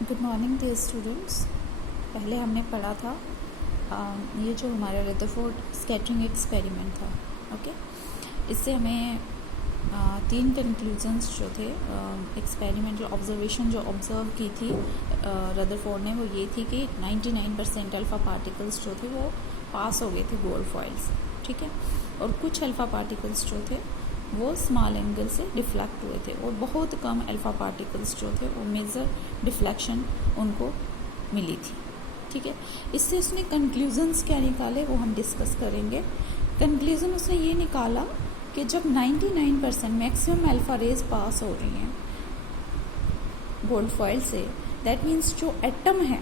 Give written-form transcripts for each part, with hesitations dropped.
Good morning dear students. पहले हमने पढ़ा था ये जो हमारा रदरफोर्ड स्कैटरिंग एक्सपेरिमेंट था। ओके, इससे हमें 3 कंक्लूजन्स जो थे एक्सपेरिमेंटल ऑब्जर्वेशन जो ऑब्ज़र्व की थी रदरफोर्ड ने, वो ये थी कि 99% अल्फ़ा पार्टिकल्स जो थे वो पास हो गए थे गोल्ड फॉइल से, ठीक है, और कुछ अल्फ़ा पार्टिकल्स जो थे वो स्मॉल एंगल से डिफ्लेक्ट हुए थे और बहुत कम अल्फ़ा पार्टिकल्स जो थे वो मेजर डिफ्लेक्शन उनको मिली थी, ठीक है। इससे उसने कंक्लूजन्स क्या निकाले वो हम डिस्कस करेंगे। कंक्लूजन उसने ये निकाला कि जब 99% मैक्सिमम अल्फ़ा रेज पास हो रही हैं गोल्ड फॉइल से, दैट मीन्स जो एटम है,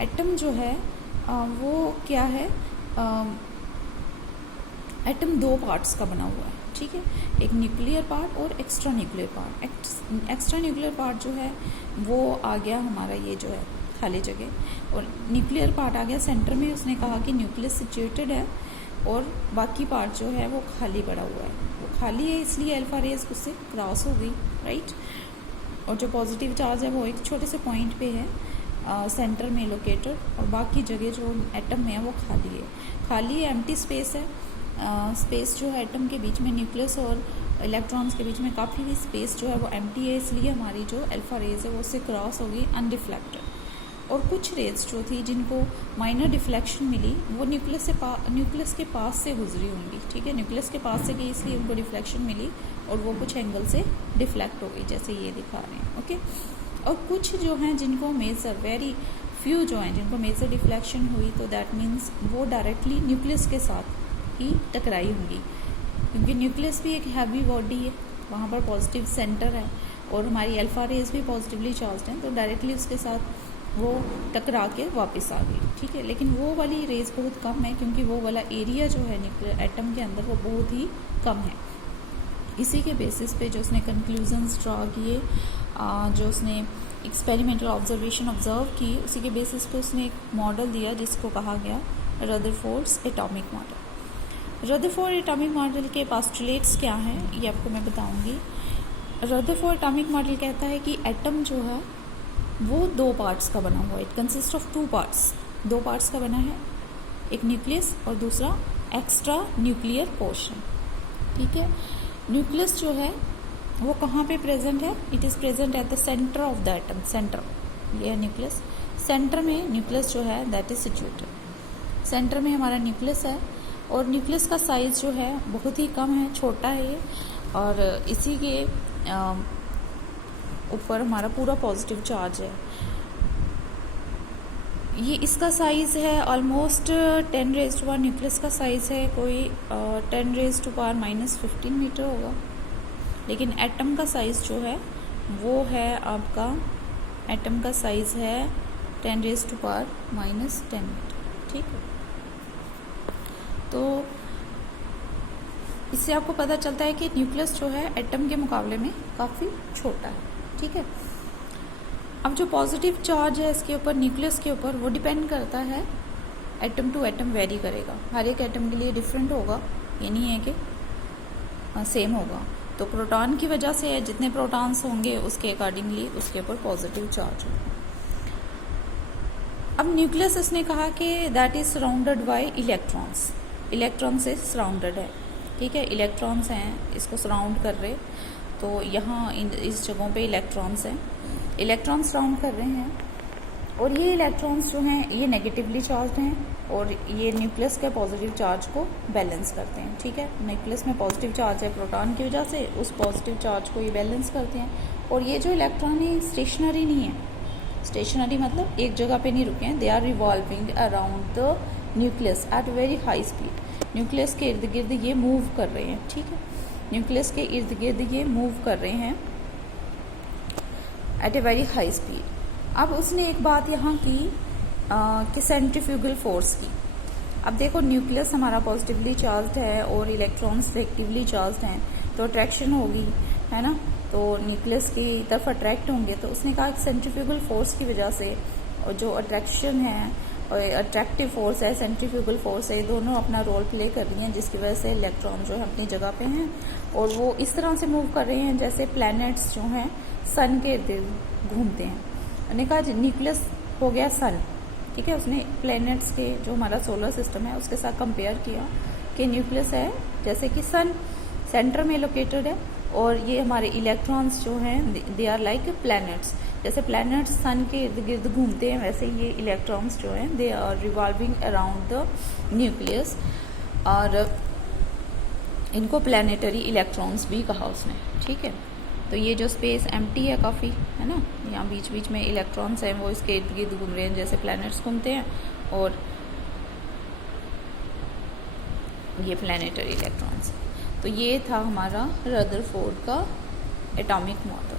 एटम जो है वो क्या है, एटम 2 पार्ट्स का बना हुआ है, ठीक है, एक न्यूक्लियर पार्ट और extra nuclear part. Extra nuclear part जो है वो आ गया हमारा ये जो है खाली जगह, और न्यूक्लियर पार्ट आ गया सेंटर में। उसने कहा कि न्यूक्लियस सिचुएटेड है और बाकी पार्ट जो है वो खाली पड़ा हुआ है। वो खाली है इसलिए अल्फा रेज उससे क्रॉस हो गई, राइट। और जो पॉजिटिव चार्ज है वो एक छोटे से पॉइंट पे है सेंटर में लोकेटेड, और बाकी जगह जो एटम में है वो खाली है, एम्प्टी स्पेस है। स्पेस जो है एटम के बीच में, न्यूक्लियस और इलेक्ट्रॉन्स के बीच में काफ़ी भी स्पेस जो है वो एम्प्टी है, इसलिए हमारी जो अल्फा रेज है वो उससे क्रॉस हो गई अनडिफ्लेक्टेड। और कुछ रेज जो थी जिनको माइनर डिफ्लेक्शन मिली वो न्यूक्लियस के पास से गुजरी होंगी, ठीक है, न्यूक्लियस के पास से गई इसलिए उनको डिफ्लेक्शन मिली और वो कुछ एंगल से डिफ्लेक्ट हो गई, जैसे ये दिखा रहे हैं, ओके। और कुछ जो हैं जिनको मेजर, वेरी फ्यू जो हैं जिनको मेजर डिफ्लेक्शन हुई, तो दैट मीन्स वो डायरेक्टली न्यूक्लियस के साथ ही टकराई होंगी, क्योंकि न्यूक्लियस भी एक हैवी बॉडी है, वहाँ पर पॉजिटिव सेंटर है और हमारी अल्फा रेज भी पॉजिटिवली चार्ज्ड हैं, तो डायरेक्टली उसके साथ वो टकरा के वापस आ गई, ठीक है। लेकिन वो वाली रेज बहुत कम है क्योंकि वो वाला एरिया जो है न्यूक्लियर एटम के अंदर वो बहुत ही कम है। इसी के बेसिस पे जो उसने कंक्लूजन्स ड्रा किए, जो उसने एक्सपेरिमेंटल ऑब्जर्वेशन ऑब्जर्व की, उसी के बेसिस पे उसने एक मॉडल दिया जिसको कहा गया Rutherford's atomic model. Rutherford atomic model के पोस्टुलेट्स क्या हैं ये आपको मैं बताऊंगी। रदरफोर्ड एटॉमिक मॉडल कहता है कि एटम जो है वो 2 पार्ट्स का बना हुआ है। It consist of 2 parts, 2 parts का बना है, एक न्यूक्लियस और दूसरा एक्स्ट्रा न्यूक्लियर पोर्शन, ठीक है। न्यूक्लियस जो है वो कहाँ पे प्रेजेंट है? It is present at the centre of the atom, centre, ये है न्यूक्लियस। सेंटर में न्यूक्लियस जो है दैट इज सिचुएटेड, सेंटर में हमारा न्यूक्लियस है और न्यूक्लियस का साइज जो है बहुत ही कम है, छोटा है ये, और इसी के ऊपर हमारा पूरा पॉजिटिव चार्ज है। ये इसका साइज़ है almost 10 raise to power, nucleus का साइज़ है कोई 10 रेज़ टू पावर -15 मीटर होगा, लेकिन एटम का साइज़ जो है वो है आपका, एटम का साइज़ है 10 रेज़ टू पावर -10 मीटर, ठीक है। तो इससे आपको पता चलता है कि न्यूक्लियस जो है एटम के मुकाबले में काफ़ी छोटा है, ठीक है। अब जो पॉजिटिव चार्ज है इसके ऊपर, न्यूक्लियस के ऊपर, वो डिपेंड करता है एटम टू एटम, वेरी करेगा, हर एक एटम के लिए डिफरेंट होगा, ये नहीं है कि सेम होगा। तो प्रोटॉन की वजह से जितने प्रोटॉन्स होंगे उसके अकॉर्डिंगली उसके ऊपर पॉजिटिव चार्ज होगा। अब न्यूक्लियस इसने कहा कि that is surrounded by electrons, electron से सराउंडेड है, ठीक है, इलेक्ट्रॉन्स हैं इसको सराउंड कर रहे, तो यहाँ इस जगहों पे इलेक्ट्रॉन्स हैं, इलेक्ट्रॉन्स सराउंड कर रहे हैं, और ये इलेक्ट्रॉन्स जो हैं ये नेगेटिवली चार्ज्ड हैं और ये न्यूक्लियस के पॉजिटिव चार्ज को बैलेंस करते हैं, ठीक है। न्यूक्लियस में पॉजिटिव चार्ज है प्रोटॉन की वजह से, उस पॉजिटिव चार्ज को ये बैलेंस करते हैं। और ये जो इलेक्ट्रॉन है स्टेशनरी नहीं है, स्टेशनरी मतलब एक जगह पे नहीं रुके हैं, they are revolving around the nucleus at very high speed, nucleus के इर्द गिर्द ये मूव कर रहे हैं, ठीक है, न्यूक्लियस के इर्द गिर्द ये मूव कर रहे हैं at a very high speed. अब उसने एक बात यहाँ की कि सेंट्रीफ्यूगल फोर्स की। अब देखो न्यूक्लियस हमारा पॉजिटिवली चार्ज्ड है और इलेक्ट्रॉन्स नेगेटिवली चार्ज्ड हैं, तो अट्रैक्शन होगी, है ना, तो न्यूक्लियस की तरफ अट्रैक्ट होंगे। तो उसने कहा कि सेंट्रीफ्यूगल फोर्स की वजह से और जो अट्रैक्शन है और अट्रैक्टिव फोर्स है, सेंट्रीफ्यूगल फोर्स है, ये दोनों अपना रोल प्ले कर रही हैं, जिसकी वजह से इलेक्ट्रॉन जो है अपनी जगह पे हैं और वो इस तरह से मूव कर रहे हैं जैसे प्लैनेट्स जो हैं सन के इर्द घूमते हैं। मैंने कहा न्यूक्लियस हो गया सन, ठीक है। उसने प्लैनेट्स के जो हमारा सोलर सिस्टम है उसके साथ कंपेयर किया कि न्यूक्लियस है जैसे कि सन सेंटर में लोकेटेड है, और ये हमारे इलेक्ट्रॉन्स जो हैं दे आर लाइक प्लैनेट्स। जैसे प्लैनेट्स सन के इर्द गिर्द घूमते हैं, वैसे ये इलेक्ट्रॉन्स जो हैं they are revolving around the nucleus, और इनको प्लैनेटरी इलेक्ट्रॉन्स भी कहा उसने, ठीक है। तो ये जो स्पेस एम्प्टी है काफ़ी, है ना, यहाँ बीच बीच में इलेक्ट्रॉन्स हैं वो इसके इर्द गिर्द घूम रहे हैं जैसे प्लैनेट्स घूमते हैं, और ये प्लैनेटरी इलेक्ट्रॉन्स। तो ये था हमारा रदरफोर्ड का एटॉमिक मॉडल।